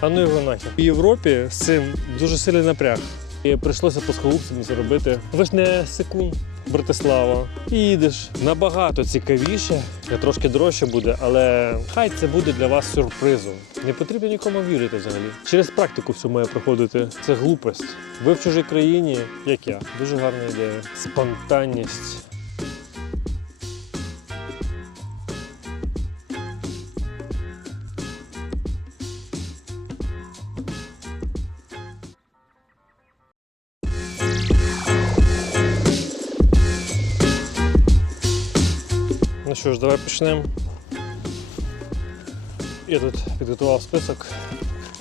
А ну його нахер. В Європі з цим дуже сильний напряг. І прийшлося по схолупцям заробити. Ви ж не секунд. Братислава, і їдеш набагато цікавіше, трошки дорожче буде, але хай це буде для вас сюрпризом. Не потрібно нікому вірити взагалі. Через практику все має проходити. Це глупость. Ви в чужій країні, як я. Дуже гарна ідея. Спонтанність. Що ж, давай почнемо. Я тут підготував список,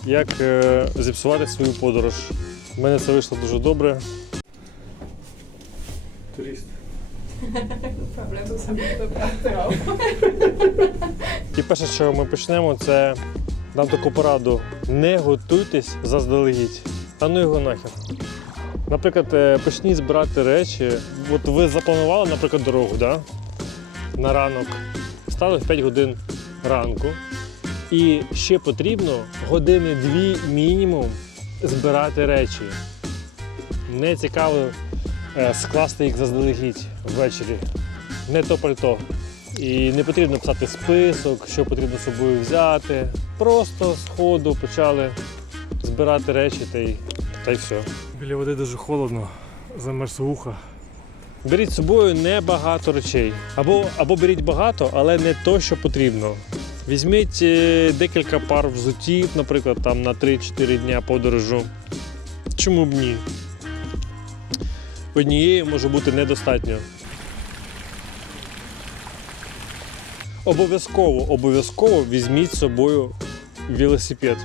як е, зіпсувати свою подорож. У мене це вийшло дуже добре. Турист. Проблему собі виправдав. І перше, чого ми почнемо, це дам таку пораду. Не готуйтесь заздалегідь. А ну його нахер. Наприклад, е, почніть збирати речі. От ви запланували, наприклад, дорогу, да? На ранок. Стали в 5 годин ранку. І ще потрібно години-дві мінімум збирати речі. Не цікаво е, скласти їх заздалегідь ввечері. Не то пальто. І не потрібно писати список, що потрібно з собою взяти. Просто з ходу почали збирати речі та й, та й все. Біля води дуже холодно, замерз вуха. Беріть з собою небагато речей. Або, або беріть багато, але не то, що потрібно. Візьміть е, декілька пар взуттів, наприклад, там на 3-4 дня подорожу. Чому б ні? Однієї може бути недостатньо. Обов'язково, обов'язково візьміть з собою велосипед.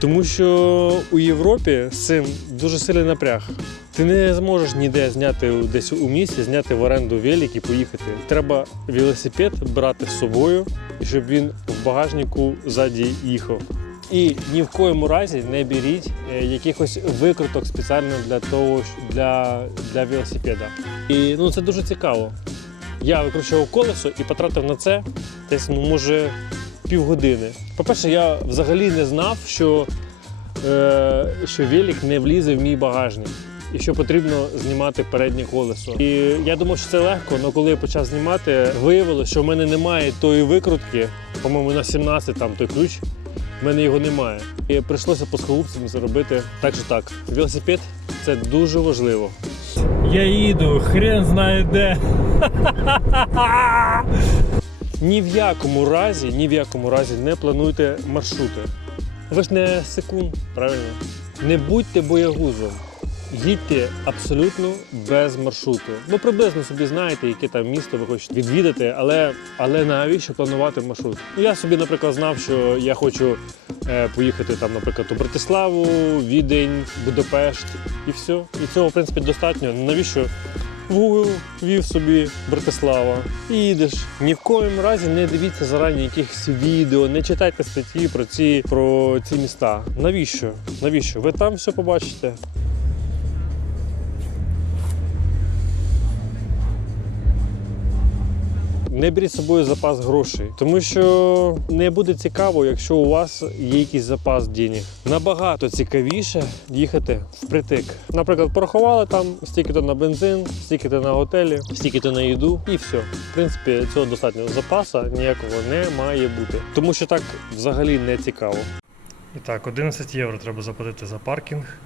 Тому що у Європі з цим дуже сильний напряг. Ти не зможеш ніде зняти десь у місті, зняти в оренду велик і поїхати. Треба велосипед брати з собою, щоб він в багажнику ззаді їхав. І ні в коєму разі не беріть е, якихось викруток спеціально для того, для, для велосипеда. І ну, це дуже цікаво. Я викручував колесо і потратив на це десь, ну, може, півгодини. По-перше, я взагалі не знав, що, е, що велик не влізе в мій багажник. І що потрібно знімати переднє колесо. І я думав, що це легко, але коли я почав знімати, виявилося, що в мене немає тої викрутки, по-моєму, на 17 там той ключ, в мене його немає. І прийшлося по схолупцям заробити. Так що так, велосипед це дуже важливо. Я їду, хрен знає де. Ні в якому разі, ні в якому разі не плануйте маршрути. Ви ж не секунд, правильно? Не будьте боягузом. Їдьте абсолютно без маршруту. Ви приблизно собі знаєте, яке там місто ви хочете відвідати, але, але навіщо планувати маршрут? Ну, я собі, наприклад, знав, що я хочу е, поїхати там, наприклад, у Братиславу, Відень, Будапешт і все. І цього, в принципі, достатньо. Навіщо в ввів собі Братислава і їдеш. Ні в коєму разі не дивіться зарані якихось відео, не читайте статті про ці, про ці міста. Навіщо? Навіщо? Ви там все побачите. Не беріть з собою запас грошей, тому що не буде цікаво, якщо у вас є якийсь запас денег. Набагато цікавіше їхати впритик. Наприклад, порахували там стільки-то на бензин, стільки-то на готелі, стільки-то на їду, і все. В принципі, цього достатньо. Запаса ніякого не має бути, тому що так взагалі не цікаво. І так, 11 євро треба заплатити за паркінг.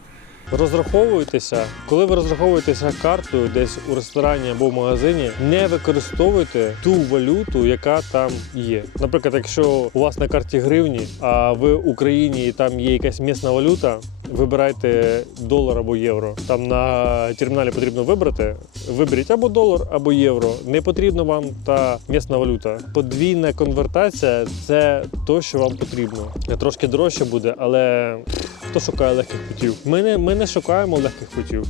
Розраховуйтеся, коли ви розраховуєтеся картою десь у ресторані або в магазині, не використовуйте ту валюту, яка там є. Наприклад, якщо у вас на карті гривні, а в Україні там є якась місна валюта, вибирайте долар або євро. Там на терміналі потрібно вибрати. Виберіть або долар, або євро. Не потрібна вам та місна валюта. Подвійна конвертація це то, що вам потрібно. Трошки дорожче буде, але хто шукає легких путів? Ми не, ми не шукаємо легких путів.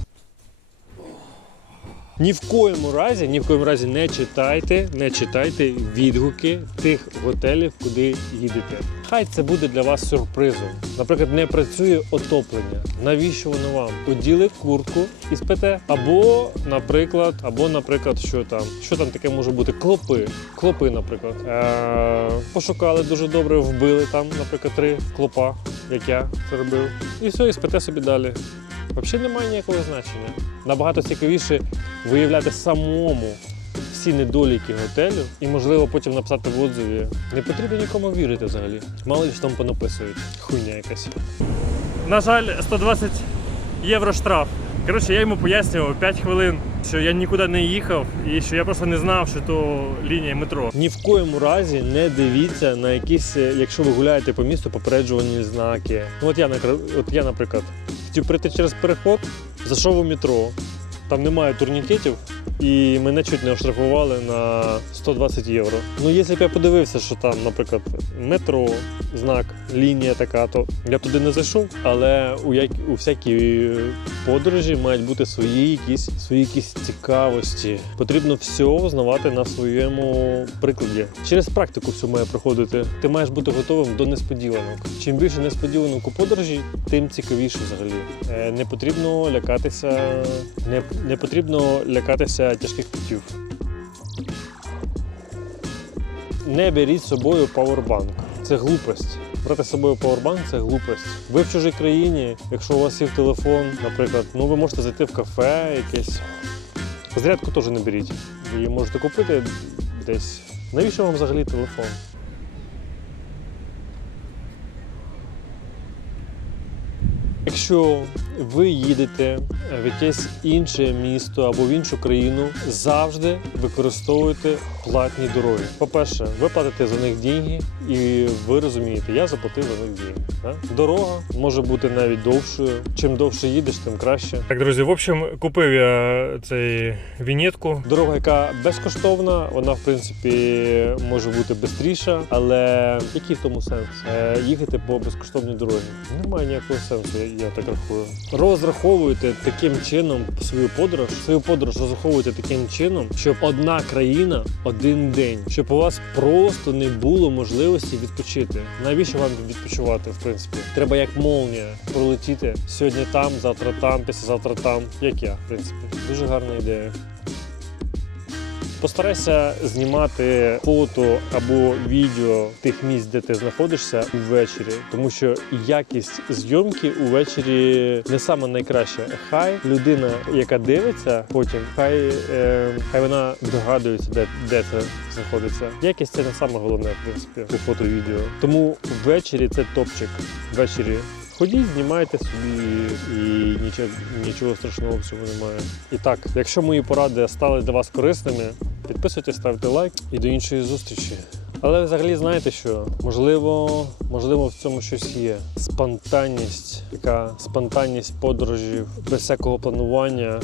Ні в коєму разі, ні в коєму разі не читайте, не читайте відгуки тих готелів, куди їдете. Хай це буде для вас сюрпризом. Наприклад, не працює отоплення. Навіщо воно вам? Оділи куртку і спите. Або, наприклад, або, наприклад, що там, що там таке може бути? Клопи. Клопи, наприклад. Е- пошукали дуже добре, вбили там, наприклад, три клопа, як я це робив. І все, і спите собі далі. Взагалі немає ніякого значення. Набагато цікавіше виявляти самому всі недоліки готелю і, можливо, потім написати в отзиві. Не потрібно нікому вірити взагалі. Мало ли що там понаписують. Хуйня якась. На жаль, 120 євро штраф. Коротше, я йому пояснював 5 хвилин, що я нікуди не їхав і що я просто не знав, що то лінія метро. Ні в коєму разі не дивіться на якісь, е, якщо ви гуляєте по місту, попереджувальні знаки. Ну от я, от я, наприклад, хотів прийти через переход, зайшов у метро, там немає турнікетів, і мене чуть не оштрафували на 120 євро. Ну, якщо б я подивився, що там, наприклад, метро, знак, лінія така, то я туди не зайшов. Але у, як, у всякій подорожі мають бути свої якісь, свої якісь цікавості. Потрібно все знавати на своєму прикладі. Через практику все має проходити. Ти маєш бути готовим до несподіванок. Чим більше несподіванок у подорожі, тим цікавіше взагалі. Е, Не потрібно лякатися, не, не потрібно лякатися тяжких путів. Не беріть з собою пауербанк. Це глупость. Брати з собою пауербанк це глупость. Ви в чужій країні, якщо у вас є телефон, наприклад, ну ви можете зайти в кафе якесь. Зарядку теж не беріть. Ви її можете купити десь. Навіщо вам взагалі телефон? Якщо ви їдете в якесь інше місто або в іншу країну, завжди використовуйте платні дороги. По-перше, ви платите за них деньги, і ви розумієте, я заплатив за них деньги. Дорога може бути навіть довшою. Чим довше їдеш, тим краще. Так, друзі, в общем, купив я цей вінетку. Дорога, яка безкоштовна, вона в принципі може бути швидша, але який в тому сенс? Е, їхати по безкоштовній дорозі. Немає ніякого сенсу, я так рахую. Розраховуйте таким чином свою подорож. Свою подорож розраховуйте таким чином, щоб одна країна один день, щоб у вас просто не було можливості відпочити. Навіщо вам відпочивати? В принципі, треба як молнія пролетіти сьогодні там, завтра там, післязавтра там, як я, в принципі. Дуже гарна ідея. Постарайся знімати фото або відео тих місць, де ти знаходишся увечері, тому що якість зйомки увечері не саме найкраща. Хай людина, яка дивиться, потім хай, е, хай вона догадується, де, де це знаходиться. Якість це не саме головне, в принципі, у фото-відео. Тому ввечері це топчик. Ввечері Ходіть, знімайте собі і нічого, нічого страшного в цьому немає. І так, якщо мої поради стали для вас корисними, підписуйтесь, ставте лайк і до іншої зустрічі. Але взагалі знаєте що? Можливо, можливо, в цьому щось є. Спонтанність, яка спонтанність подорожів без всякого планування.